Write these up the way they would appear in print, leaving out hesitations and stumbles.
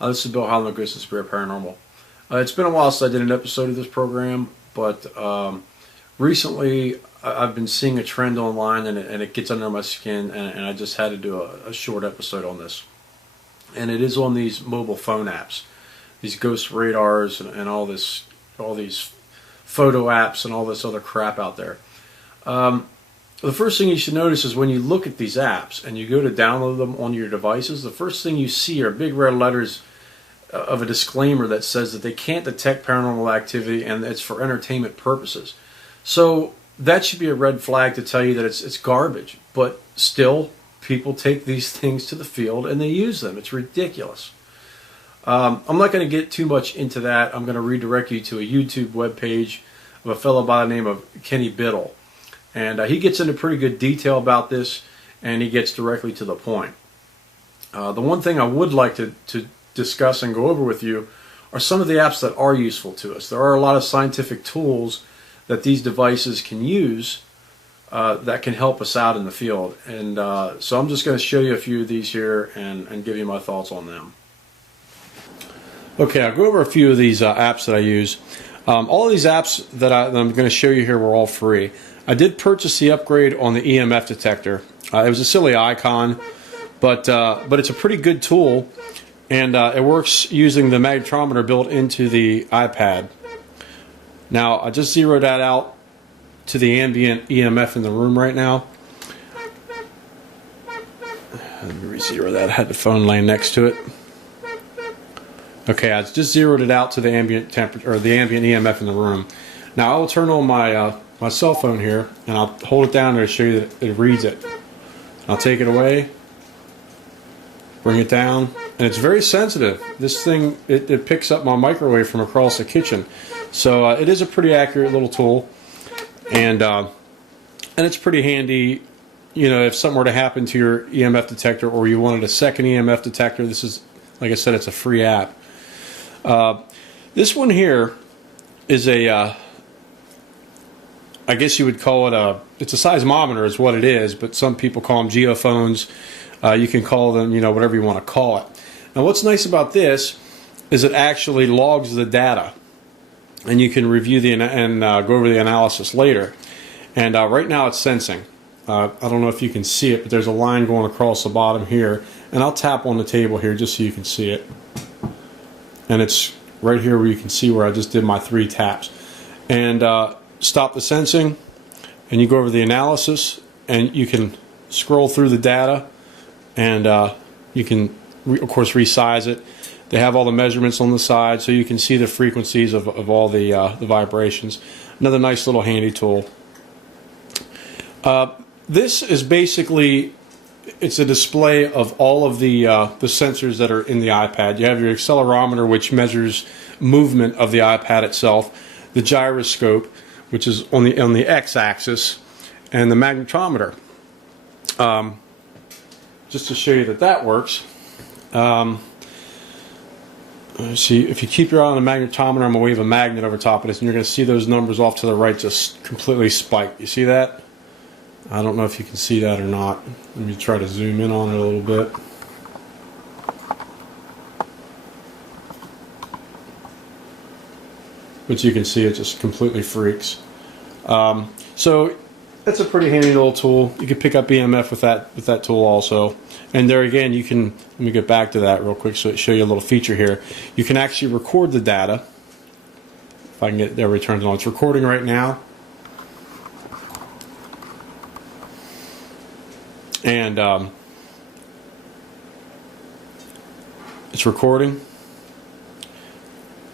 This is Bill Holland, Ghost and Spirit Paranormal. It's been a while since I did an episode of this program, but recently I've been seeing a trend online, and it gets under my skin, and I just had to do a short episode on this. And it is on these mobile phone apps, these ghost radars, and all these photo apps and all this other crap out there. The first thing you should notice is when you look at these apps and you go to download them on your devices, the first thing you see are big red letters of a disclaimer that says that they can't detect paranormal activity and it's for entertainment purposes. So that should be a red flag to tell you that it's garbage. But still, people take these things to the field and they use them. It's ridiculous. I'm not going to get too much into that. I'm going to redirect you to a YouTube webpage of a fellow by the name of Kenny Biddle. And he gets into pretty good detail about this, and he gets directly to the point. The one thing I would like to discuss and go over with you are some of the apps that are useful to us. There are a lot of scientific tools that these devices can use that can help us out in the field. And so I'm just going to show you a few of these here and give you my thoughts on them. Okay, I'll go over a few of these apps that I use. All of these apps that I'm going to show you here were all free. I did purchase the upgrade on the EMF detector. It was a silly icon, but it's a pretty good tool, and it works using the magnetometer built into the iPad. Now, I just zeroed that out to the ambient EMF in the room right now. Let me re-zero that. I had the phone laying next to it. Okay, I just zeroed it out to the ambient temperature, or the ambient EMF in the room. Now, I will turn on my cell phone here, and I'll hold it down there to show you that it reads it. I'll take it away, bring it down, and it's very sensitive. This thing, it picks up my microwave from across the kitchen. So it is a pretty accurate little tool, and it's pretty handy. You know, if something were to happen to your EMF detector, or you wanted a second EMF detector, this is, like I said, it's a free app. This one here is a I guess you would call it it's a seismometer is what it is, but some people call them geophones. You can call them, you know, whatever you want to call it. Now what's nice about this is it actually logs the data, and you can review and go over the analysis later. And right now it's sensing. I don't know if you can see it, but there's a line going across the bottom here, and I'll tap on the table here just so you can see it. And it's right here where you can see where I just did my 3 taps. And stop the sensing, and you go over the analysis, and you can scroll through the data, and you can of course resize it. They have all the measurements on the side, so you can see the frequencies of all the vibrations. Another nice little handy tool. This is basically, it's a display of all of the sensors that are in the iPad. You have your accelerometer, which measures movement of the iPad itself, the gyroscope, which is on the x-axis, and the magnetometer. Just to show you that works. See, if you keep your eye on the magnetometer, I'm going to wave a magnet over top of this, and you're going to see those numbers off to the right just completely spike. You see that? I don't know if you can see that or not. Let me try to zoom in on it a little bit. But you can see it just completely freaks. So that's a pretty handy little tool. You can pick up EMF with that tool also. And there again, you can, let me get back to that real quick so show you a little feature here. You can actually record the data. If I can get there, turn it on. It's recording right now. And it's recording.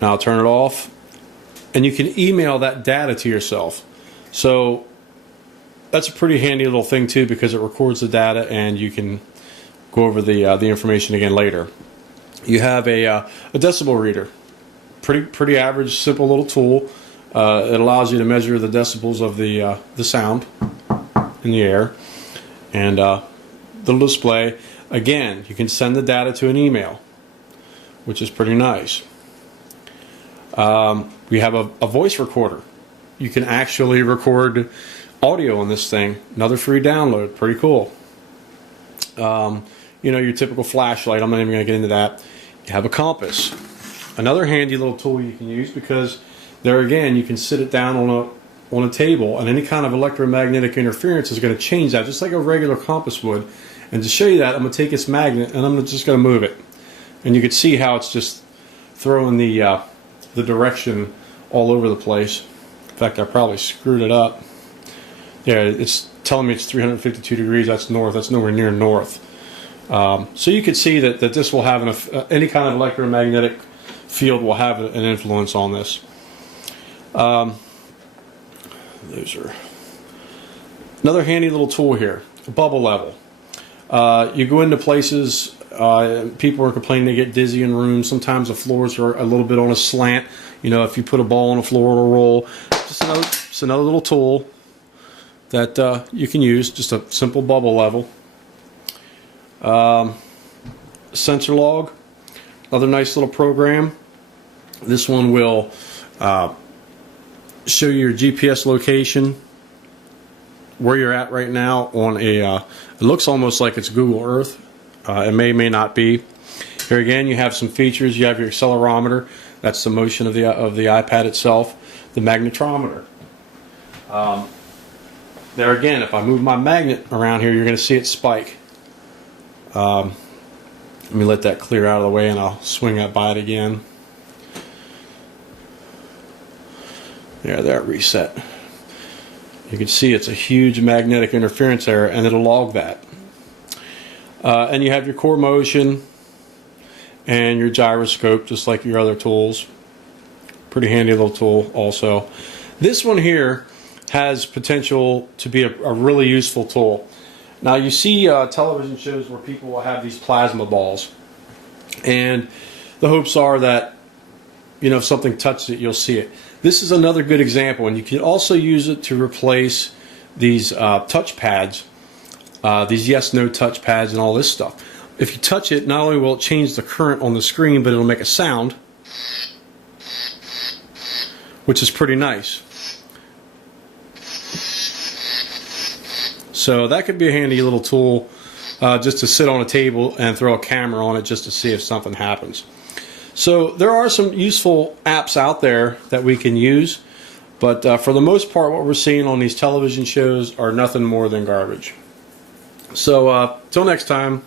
Now I'll turn it off. And you can email that data to yourself. So that's a pretty handy little thing too, because it records the data and you can go over the information again later. You have a decibel reader. Pretty average, simple little tool. It allows you to measure the decibels of the sound in the air. And the display, again, you can send the data to an email, which is pretty nice. We have a voice recorder. You can actually record audio on this thing. Another free download. Pretty cool. You know, your typical flashlight. I'm not even going to get into that. You have a compass. Another handy little tool you can use, because there again you can sit it down on a table, and any kind of electromagnetic interference is going to change that just like a regular compass would. And to show you that, I'm going to take this magnet and I'm just going to move it, and you can see how it's just throwing the direction all over the place. In fact, I probably screwed it up. Yeah, it's telling me it's 352 degrees. That's north. That's nowhere near north. So you can see that this will have any kind of electromagnetic field will have an influence on this. Those are another handy little tool here. A bubble level. You go into places, people are complaining they get dizzy in rooms. Sometimes the floors are a little bit on a slant. You know, if you put a ball on the floor, it'll roll. Just another little tool that you can use. Just a simple bubble level. Sensor log. Another nice little program. This one will show you your GPS location, where you're at right now on a it looks almost like it's Google Earth. It may not be. Here again you have some features. You have your accelerometer, that's the motion of the iPad itself. The magnetometer. There again, if I move my magnet around here, you're going to see it spike. Let me let that clear out of the way and I'll swing that by it again. There, reset. You can see it's a huge magnetic interference error, and it'll log that. And you have your core motion and your gyroscope, just like your other tools. Pretty handy little tool also. This one here has potential to be a really useful tool. Now you see television shows where people will have these plasma balls, and the hopes are that, you know, if something touches it, you'll see it. This is another good example, and you can also use it to replace these touch pads, these yes/no touch pads and all this stuff. If you touch it, not only will it change the current on the screen, but it'll make a sound, which is pretty nice. So that could be a handy little tool just to sit on a table and throw a camera on it just to see if something happens. So there are some useful apps out there that we can use, but for the most part what we're seeing on these television shows are nothing more than garbage. So till next time.